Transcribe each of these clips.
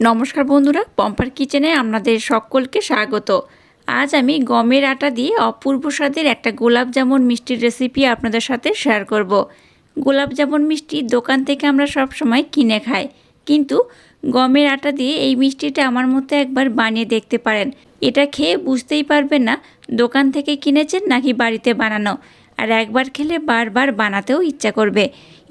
নমস্কার বন্ধুরা, পম্পার কিচেনে আপনাদের সকলকে স্বাগত। আজ আমি গমের আটা দিয়ে অপূর্ব স্বাদের একটা গোলাপ জামুন মিষ্টির রেসিপি আপনাদের সাথে শেয়ার করব। গোলাপ জামুন মিষ্টি দোকান থেকে আমরা সব সময় কিনে খাই, কিন্তু গমের আটা দিয়ে এই মিষ্টিটা আমার মতো একবার বানিয়ে দেখতে পারেন। এটা খেয়ে বুঝতেই পারবেন না দোকান থেকে কিনেছেন নাকি বাড়িতে বানানো, আর একবার খেলে বারবার বানাতেও ইচ্ছা করবে।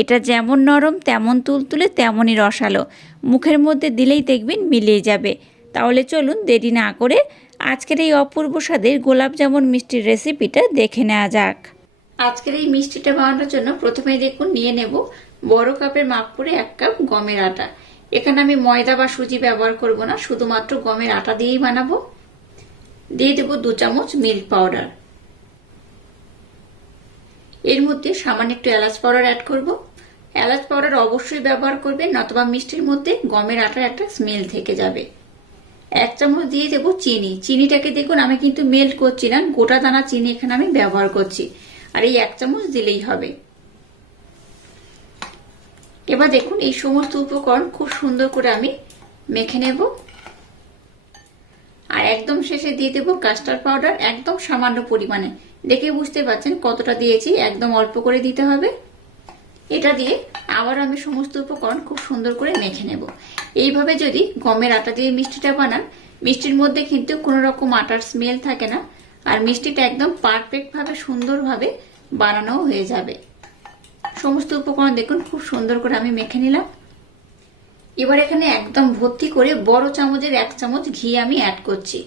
এটা যেমন নরম তেমন তুলতুলে তেমনই রসালো, মুখের মধ্যে দিলেই দেখবেন মিলিয়ে যাবে। তাহলে চলুন দেরি না করে আজকের এই অপূর্ব স্বাদের গোলাপ জামুন মিষ্টির রেসিপিটা দেখে নেওয়া যাক। আজকের এই মিষ্টিটা বানানোর জন্য প্রথমে দেখুন নিয়ে নেব বড় কাপের মাপ করে 1 কাপ গমের আটা। এখানে আমি ময়দা বা সুজি ব্যবহার করব না, শুধুমাত্র গমের আটা দিয়েই বানাবো। দিয়ে দেব 2 চামচ মিল্ক পাউডার। এর মধ্যে সামান্য একটু এলাচ পাউডার অ্যাড করব। এলাচ পাউডার অবশ্যই ব্যবহার করবেন, নতুবা মিষ্টির মধ্যে গমের আটার একটা স্মেল থেকে যাবে। 1 চামচ দিয়ে দেব চিনি। চিনিটাকে দেখুন আমি কিন্তু মেল্ট করছি না, গোটা দানা চিনি এখানে আমি ব্যবহার করছি, আর এই 1 চামচ দিলেই হবে। এবার দেখুন এই সমস্ত উপকরণ খুব সুন্দর করে আমি মেখে নেব। আর একদম শেষে দিয়ে দেব কাস্টার্ড পাউডার, একদম সামান্য পরিমাণে। দেখে বুঝতে পারছেন কতটা দিয়েছি, একদম অল্প করে দিতে হবে। এটা দিয়ে আবার আমি সমস্ত উপকরণ খুব সুন্দর করে মেখে নেব। এইভাবে যদি গমের আটা দিয়ে মিষ্টিটা বানান, মিষ্টির মধ্যে কিন্তু কোনো রকম আটার স্মেল থাকে না, আর মিষ্টিটা একদম পারফেক্ট ভাবে সুন্দরভাবে বানানো হয়ে যাবে। সমস্ত উপকরণ দেখুন খুব সুন্দর করে আমি মেখে নিলাম। এবার এখানে একদম ভর্তি করে বড় চামচের 1 চামচ ঘি আমি অ্যাড করছি।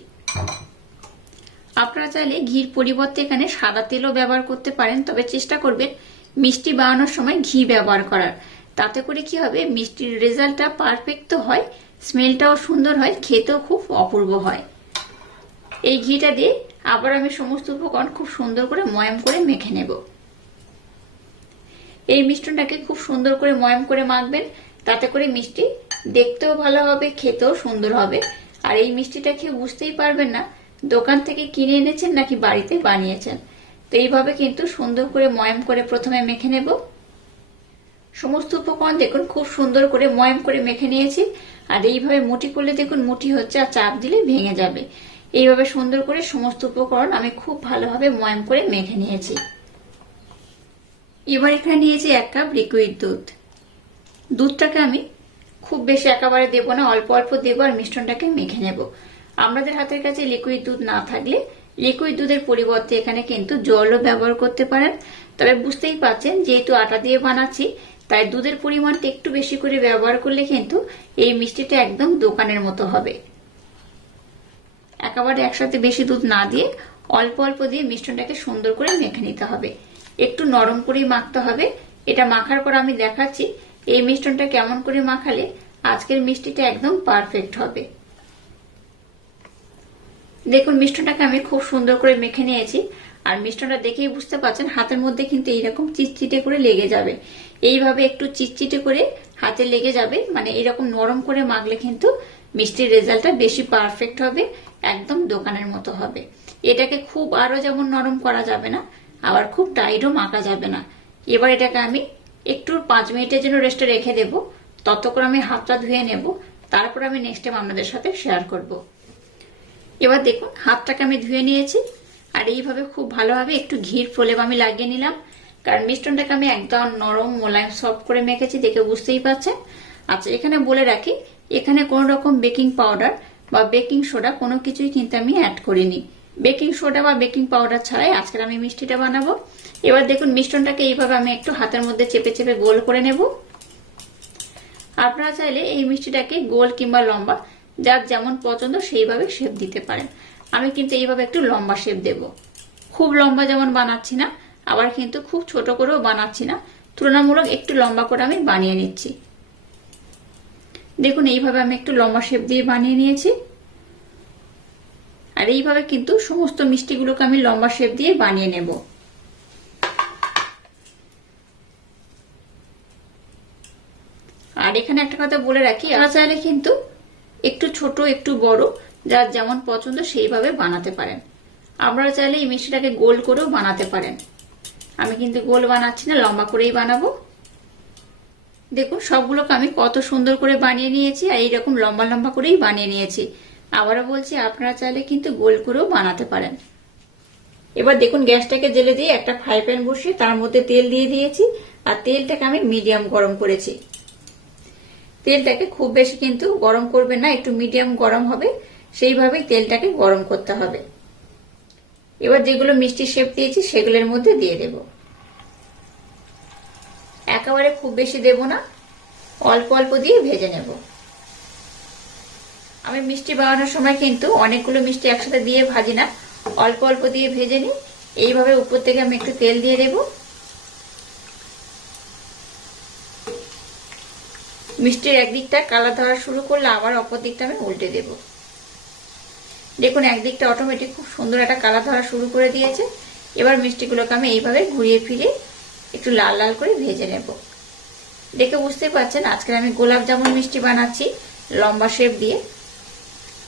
আপনারা চাইলে ঘির পরিবর্তে এখানে সাদা তেলও ব্যবহার করতে পারেন, তবে চেষ্টা করবেন মিষ্টি বানানোর সময় ঘি ব্যবহার করার। তাতে করে কি হবে, মিষ্টির রেজাল্টটা পারফেক্ট তো হয়, স্মেলটাও সুন্দর হয়, খেতেও খুব অপূর্ব হয়। এই ঘিটা দিয়ে আবার আমি সমস্ত উপকরণ খুব সুন্দর করে ময়াম করে মেখে নেব। এই মিষ্টনটাকে খুব সুন্দর করে ময়াম করে মাখবেন, তাতে করে মিষ্টি দেখতেও ভালো হবে, খেতেও সুন্দর হবে। আর এই মিষ্টিটা খেয়ে বুঝতেই পারবেন না দোকান থেকে কিনে এনেছেন নাকি বাড়িতে বানিয়েছেন। তো এইভাবে কিন্তু সুন্দর করে ময়াম করে প্রথমে মেখে নেব। সমস্ত উপকরণ দেখুন খুব সুন্দর করে ময়াম করে মেখে নিয়েছি। আর এইভাবে মুঠি করলে দেখুন মুঠি হচ্ছে, আর চাপ দিলে ভেঙে যাবে। এইভাবে সুন্দর করে সমস্ত উপকরণ আমি খুব ভালোভাবে ময়াম করে মেখে নিয়েছি। এবার এখানে নিয়েছি 1 কাপ লিকুইড দুধ। দুধটাকে আমি খুব বেশি একেবারে দেবো না, অল্প অল্প দেবো, আর মিশ্রণটাকে মেখে নেব। আপনাদের হাতের কাছে লিকুইড দুধ না থাকলে লিকুইড দুধের পরিবর্তে এখানে কিন্তু জলও ব্যবহার করতে পারেন। তবে বুঝতেই পারছেন যেহেতু আটা দিয়ে বানাচ্ছি, তাই দুধের পরিমাণটা একটু বেশি করে ব্যবহার করলে কিন্তু এই মিষ্টিটা একদম দোকানের মতো হবে। একেবারে একসাথে বেশি দুধ না দিয়ে অল্প অল্প দিয়ে মিশ্রণটাকে সুন্দর করে মেখে নিতে হবে। একটু নরম করেই মাখতে হবে। এটা মাখার পর আমি দেখাচ্ছি এই মিশ্রণটা কেমন করে মাখালে আজকের মিষ্টিটা একদম পারফেক্ট হবে। দেখুন মিশ্রণটাকে আমি খুব সুন্দর করে মেখে নিয়েছি, আর মিশ্রণটা দেখেই বুঝতে পারছেন হাতের মধ্যে কিন্তু এইরকম চিটচিটে করে লেগে যাবে। এইভাবে একটু চিটচিটে করে হাতে লেগে যাবে, মানে এরকম নরম করে মাখলে কিন্তু মিষ্টির রেজাল্টটা বেশি পারফেক্ট হবে, একদম দোকানের মতো হবে। এটাকে খুব আরো যেমন নরম করা যাবে না, আবার খুব টাইটও মাখা যাবে না। এবার এটাকে আমি একটু 5 মিনিটের জন্য রেস্টে রেখে দেবো। ততক্ষণ আমি হাতটা ধুয়ে নেব, তারপর আমি নেক্সট টাইম আপনাদের সাথে শেয়ার করব। এবার দেখুন হাতটাকে আমি ধুয়ে নিয়েছি, আর এইভাবে খুব ভালোভাবে একটু ঘির প্রলেপ আমি লাগিয়ে নিলাম, কারণ মিশ্রণটাকে আমি একদম নরম মোলায়েম সফট করে মেখেছি, দেখে বুঝতেই পারছেন। আচ্ছা, এখানে বলে রাখি এখানে কোনো রকম বেকিং পাউডার বা বেকিং সোডা কোনো কিছুই কিন্তু আমি অ্যাড করিনি। বেকিং সোডা বা বেকিং পাউডার ছাড়াই আজকে আমি মিষ্টিটা বানাবো। এবার দেখুন মিশ্রণটাকে এইভাবে আমি একটু হাতের মধ্যে চেপে চেপে গোল করে নেব। আপনারা চাইলে এই মিষ্টিটাকে গোল কিংবা লম্বা যার যেমন পছন্দ সেইভাবে শেপ দিতে পারেন। আমি কিন্তু এইভাবে একটু লম্বা শেপ দেব। খুব লম্বা যেমন বানাচ্ছি না, আবার কিন্তু খুব ছোট করেও বানাচ্ছি না, তুলনামূলক একটু লম্বা করে আমি বানিয়ে নিচ্ছি। দেখুন এইভাবে আমি একটু লম্বা শেপ দিয়ে বানিয়ে নিয়েছি। আর এইভাবে কিন্তু সমস্ত মিষ্টিগুলোকে আমি লম্বা শেপ দিয়ে বানিয়ে নেব। আর এখানে একটা কথা বলে রাখি, আপনারা চাইলে কিন্তু একটু ছোট একটু বড় যার যেমন পছন্দ সেইভাবে বানাতে পারেন। আপনারা চাইলে এই মিষ্টিটাকে গোল করেও বানাতে পারেন। আমি কিন্তু গোল বানাচ্ছি না, লম্বা করেই বানাবো। দেখুন সবগুলোকে আমি কত সুন্দর করে বানিয়ে নিয়েছি, আর এইরকম লম্বা লম্বা করেই বানিয়ে নিয়েছি। আবারও বলছি, আপনারা চাইলে কিন্তু গোল করেও বানাতে পারেন। এবার দেখুন গ্যাসটাকে জেলে দিয়ে একটা ফ্রাই প্যান বসিয়ে তার মধ্যে তেল দিয়ে দিয়েছি, আর তেলটাকে আমি মিডিয়াম গরম করেছি। তেলটাকে খুব বেশি কিন্তু গরম করবেন না, একটু মিডিয়াম গরম হবে, সেইভাবেই তেলটাকে গরম করতে হবে। এবার যেগুলো মিষ্টি শেপ দিয়েছি সেগুলোর মধ্যে দিয়ে দেব। একেবারে খুব বেশি দেব না, অল্প অল্প দিয়ে ভেজে নেব। আমি মিষ্টি বানানোর সময় কিন্তু অনেকগুলো মিষ্টি একসাথে দিয়ে ভাজি না, অল্প অল্প দিয়ে ভেজে নিই। এইভাবে উপর থেকে আমি একটু তেল দিয়ে দেব। মিষ্টির একদিকটা কালার ধরা শুরু করলে আবার অপর দিকটা আমি উল্টে দেব। দেখুন একদিকটা অটোমেটিক খুব সুন্দর একটা কালার ধরা শুরু করে দিয়েছে। এবার মিষ্টিগুলোকে আমি এইভাবে ঘুরিয়ে ফিরে একটু লাল লাল করে ভেজে নেব। দেখে বুঝতে পারছেন আজকে আমি গোলাপ জামুন মিষ্টি বানাচ্ছি লম্বা শেপ দিয়ে।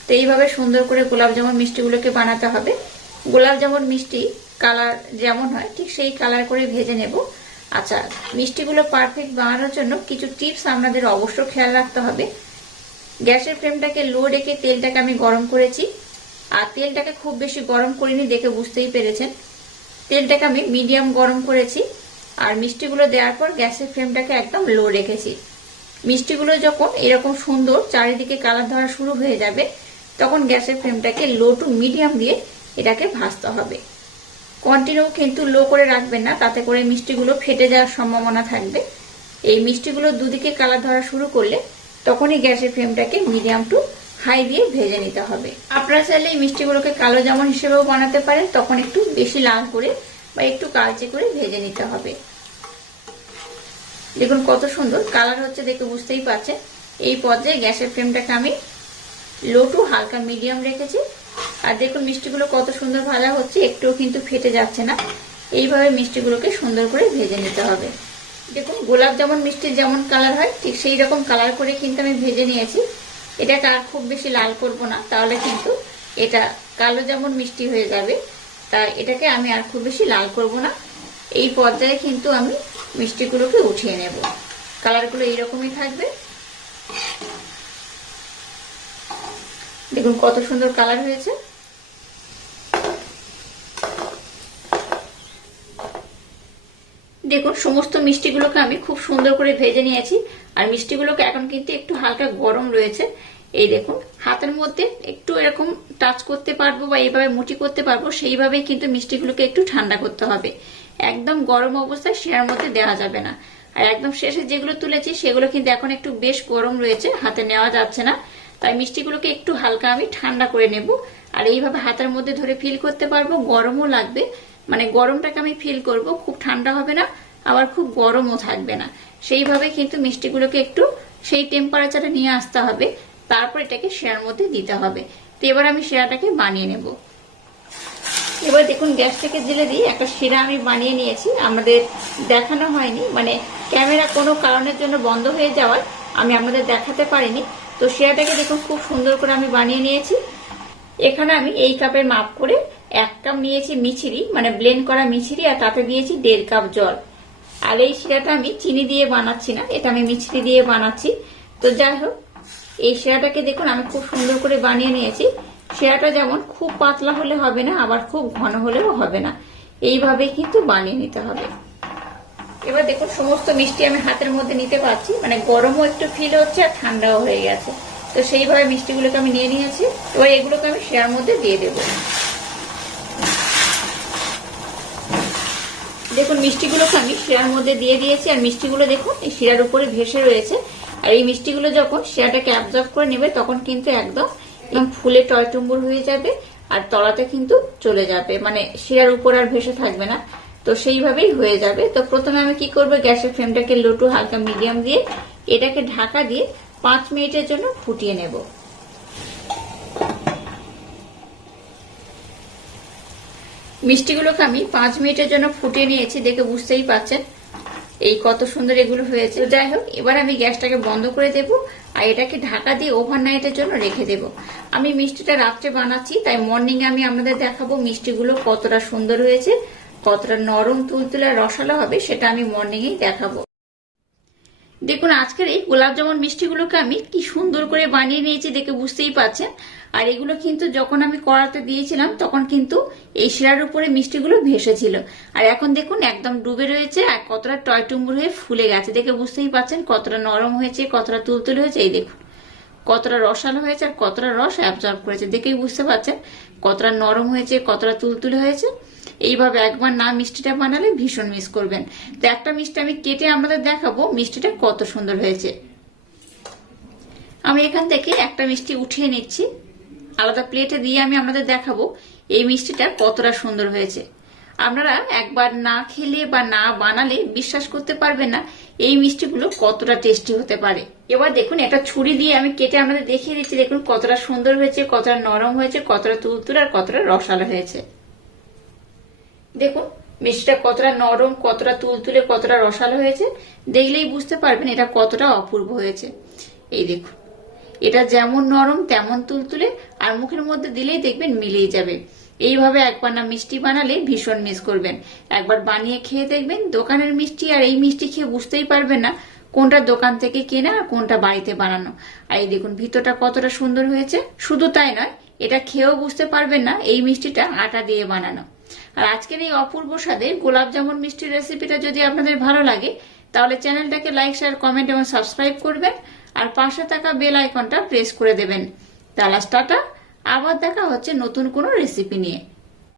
তো এইভাবে সুন্দর করে গোলাপ জামুন মিষ্টিগুলোকে বানাতে হবে। গোলাপ জামুন মিষ্টি কালার যেমন হয় ঠিক সেই কালার করে ভেজে নেব। আচ্ছা, মিষ্টিগুলো পারফেক্ট বানানোর জন্য কিছু টিপস আপনাদের অবশ্য খেয়াল রাখতে হবে। গ্যাসের ফ্লেমটাকে লো রেখে তেলটাকে আমি গরম করেছি, আর তেলটাকে খুব বেশি গরম করিনি, দেখে বুঝতেই পেরেছেন। তেলটাকে আমি মিডিয়াম গরম করেছি, আর মিষ্টিগুলো দেওয়ার পর গ্যাসের ফ্লেমটাকে একদম লো রেখেছি। মিষ্টিগুলো যখন এরকম সুন্দর চারিদিকে কালার ধরা শুরু হয়ে যাবে তখন গ্যাসের ফ্লেমটাকে লো টু মিডিয়াম দিয়ে এটাকে ভাজতে হবে। কন্টিনিউ কিন্তু লো করে রাখবেন না, তাতে করে মিষ্টিগুলো ফেটে যাওয়ার সম্ভাবনা থাকবে। এই মিষ্টিগুলো দুদিকে কালার ধরা শুরু করলে তখনই গ্যাসের ফ্লেমটাকে মিডিয়াম টু হাই দিয়ে ভেজে নিতে হবে। আপনারা চাইলে এই মিষ্টিগুলোকে কালো জামুন হিসেবেও বানাতে পারেন, তখন একটু বেশি লাল করে বা একটু কালচে করে ভেজে নিতে হবে। দেখুন কত সুন্দর কালার হচ্ছে, দেখে বুঝতেই পারছেন। এই পর্যায়ে গ্যাসের ফ্লেমটাকে আমি লো টু হালকা মিডিয়াম রেখেছি, আর দেখুন মিষ্টিগুলো কত সুন্দর ভাজা হচ্ছে, একটুও কিন্তু ফেটে যাচ্ছে না। এইভাবে মিষ্টিগুলোকে সুন্দর করে ভেজে নিতে হবে। দেখুন গোলাপ জামুন মিষ্টির যেমন কালার হয় ঠিক সেই রকম কালার করে কিন্তু আমি ভেজে নিয়েছি। এটাকে আর খুব বেশি লাল করব না, তাহলে কিন্তু এটা কালো জামুন মিষ্টি হয়ে যাবে। তাই এটাকে আমি আর খুব বেশি লাল করব না। এই পর্যায়ে কিন্তু আমি মিষ্টিগুলোকে উঠিয়ে নেব। কালারগুলো এইরকমই থাকবে। দেখুন কত সুন্দর কালার হয়েছে। দেখুন সমস্ত মিষ্টিগুলোকে আমি খুব সুন্দর করে ভেজে নিয়েছি, আর মিষ্টিগুলোকে এখন কিন্তু একটু হালকা গরম রয়েছে। এই দেখুন হাতের মধ্যে একটু এরকম টাচ করতে পারবো বা এইভাবে মুঠি করতে পারবো, সেইভাবেই কিন্তু মিষ্টিগুলোকে একটু ঠান্ডা করতে হবে। একদম গরম অবস্থায় শিরার মধ্যে দেওয়া যাবে না। আর একদম শেষে যেগুলো তুলেছি সেগুলো কিন্তু এখন একটু বেশ গরম রয়েছে, হাতে নেওয়া যাচ্ছে না। তাই মিষ্টিগুলোকে একটু হালকা আমি ঠান্ডা করে নেব। আর এইভাবে হাতের মধ্যে ধরে ফিল করতে পারবো, গরমও লাগবে, মানে গরমটাকে আমি ফিল করব, খুব ঠান্ডা হবে না আবার খুব গরমও থাকবে না। সেইভাবে কিন্তু মিষ্টিগুলোকে একটু সেই টেম্পারেচারে নিয়ে আসতে হবে, তারপর এটাকে শিরার মধ্যে দিতে হবে। তো এবার আমি শিরাটাকে বানিয়ে নেব। এবার দেখুন গ্যাসটাকে জেলে দিয়ে একটা শিরা আমি বানিয়ে নিয়েছি। আমাদের দেখানো হয়নি, মানে ক্যামেরা কোনো কারণের জন্য বন্ধ হয়ে যাওয়ার আমি আপনাদের দেখাতে পারিনি। তো শিরাটাকে দেখুন খুব সুন্দর করে আমি বানিয়ে নিয়েছি। এখানে আমি এই কাপের মাপ করে 1 কাপ নিয়েছি মিছরি, মানে ব্লেন্ড করা মিছরি, আর তাতে দিয়েছি 1.5 কাপ জল। আর এই শিরাটা আমি চিনি দিয়ে বানাচ্ছি না, এটা আমি মিছরি দিয়ে বানাচ্ছি। তো যাই হোক, এই শিরাটাকে দেখুন আমি খুব সুন্দর করে বানিয়ে নিয়েছি। শিরাটা যেমন খুব পাতলা হলে হবে না, আবার খুব ঘন হলেও হবে না, এইভাবেই কিন্তু বানিয়ে নিতে হবে। এবার দেখুন সমস্ত মিষ্টি আমি হাতের মধ্যে নিতে পারছি, মানে গরমও একটু ফিল হচ্ছে আর ঠান্ডাও হয়ে গেছে। তো সেইভাবে মিষ্টিগুলোকে আমি নিয়ে নিয়েছি। এবার এগুলোকে আমি শিরার মধ্যে দিয়ে দেবো। দেখুন মিষ্টিগুলোকে আমি শিরার মধ্যে দিয়ে দিয়েছি, আর মিষ্টিগুলো দেখুন এই শিরার উপরে ভেসে রয়েছে। আর এই মিষ্টিগুলো যখন শিরাটাকে অ্যাবজর্ব করে নেবে তখন কিন্তু একদম ফুলে টয়টুম্বুর হয়ে যাবে, আর তলাতে কিন্তু চলে যাবে, মানে শিরার উপর আর ভেসে থাকবে না। তো সেইভাবেই হয়ে যাবে। তো প্রথমে আমি কি করবো, গ্যাসের ফ্লেমটাকে লো টু হালকা মিডিয়াম দিয়ে এটাকে ঢাকা দিয়ে 5 মিনিটের জন্য ফুটিয়ে নেব। মিষ্টিগুলোকে আমি 5 মিনিটের জন্য ফুটিয়ে নিয়েছি, দেখে বুঝতেই পারছেন এই কত সুন্দর এগুলো হয়েছে। যাই হোক, এবার আমি গ্যাসটাকে বন্ধ করে দেব, আর এটাকে ঢাকা দিয়ে ওভারনাইটের জন্য রেখে দেব। আমি মিষ্টিটা রাত্রে বানাচ্ছি, তাই মর্নিং আমি আপনাদের দেখাবো মিষ্টিগুলো কতটা সুন্দর হয়েছে, কতটা নরম তুলতুলে রসালো হবে, সেটা আমি মর্নিংয়েই দেখাবো। দেখুন আজকের এই গোলাপ জামুন মিষ্টিগুলোকে আমি কি সুন্দর করে বানিয়ে নিয়েছি, দেখে বুঝতেই পারছেন। আর এগুলো কিন্তু যখন আমি কড়াতে দিয়েছিলাম তখন কিন্তু এই শিরার উপরে মিষ্টিগুলো ভেসেছিল, আর এখন দেখুন একদম ডুবে রয়েছে আর কতটা টয়টুম্বুর হয়ে ফুলে গেছে, দেখে বুঝতেই পারছেন কতটা নরম হয়েছে, কতটা তুলতুলে হয়েছে। এই দেখুন কতটা রসালো হয়েছে আর কতটা রস অ্যাবজর্ব করেছে, দেখেই বুঝতে পারছেন কতটা নরম হয়েছে, কতটা তুলতুলে হয়েছে। এইভাবে একবার না মিষ্টিটা বানালে ভীষণ মিস করবেন। তো একটা মিষ্টি আমি কেটে আপনাদের দেখাবো মিষ্টিটা কত সুন্দর হয়েছে। আমি এখান থেকে একটা মিষ্টি উঠিয়ে নিচ্ছি, আলাদা প্লেটে দিয়ে আমি আপনাদের দেখাবো এই মিষ্টিটা কতটা সুন্দর হয়েছে। আপনারা একবার না খেলে বা না বানালে বিশ্বাস করতে পারবেন না এই মিষ্টিগুলো কতটা টেস্টি হতে পারে। এবার দেখুন একটা ছুরি দিয়ে আমি কেটে আপনাদের দেখিয়ে দিচ্ছি, দেখুন কতটা সুন্দর হয়েছে, কতটা নরম হয়েছে, কতটা তুলতুলে আর কতটা রসালো হয়েছে। দেখুন মিষ্টিটা কতটা নরম, কতটা তুলতুলে, কতটা রসালো হয়েছে, দেখলেই বুঝতে পারবেন এটা কতটা অপূর্ব হয়েছে। এই দেখুন এটা যেমন নরম তেমন তুলতুলে, আর মুখের মধ্যে দিলেই দেখবেন মিলেই যাবে। এইভাবে একবার না মিষ্টি বানালে ভীষণ মিস করবেন। একবার বানিয়ে খেয়ে দেখবেন, দোকানের মিষ্টি আর এই মিষ্টি খেয়ে বুঝতেই পারবেন না কোনটা দোকান থেকে কেনা আর কোনটা বাড়িতে বানানো। আর এই দেখুন ভিতরটা কতটা সুন্দর হয়েছে। শুধু তাই নয়, এটা খেয়েও বুঝতে পারবেন না এই মিষ্টিটা আটা দিয়ে বানানো। আর আজকের এই অপূর্ব স্বাদের গোলাপ জামুন মিষ্টির রেসিপিটা যদি আপনাদের ভালো লাগে তাহলে চ্যানেলটাকে লাইক, শেয়ার, কমেন্ট এবং সাবস্ক্রাইব করবেন, আর পাশে থাকা বেল আইকনটা প্রেস করে দেবেন। তাহলে টাটা, আবার দেখা হচ্ছে নতুন কোনো রেসিপি নিয়ে।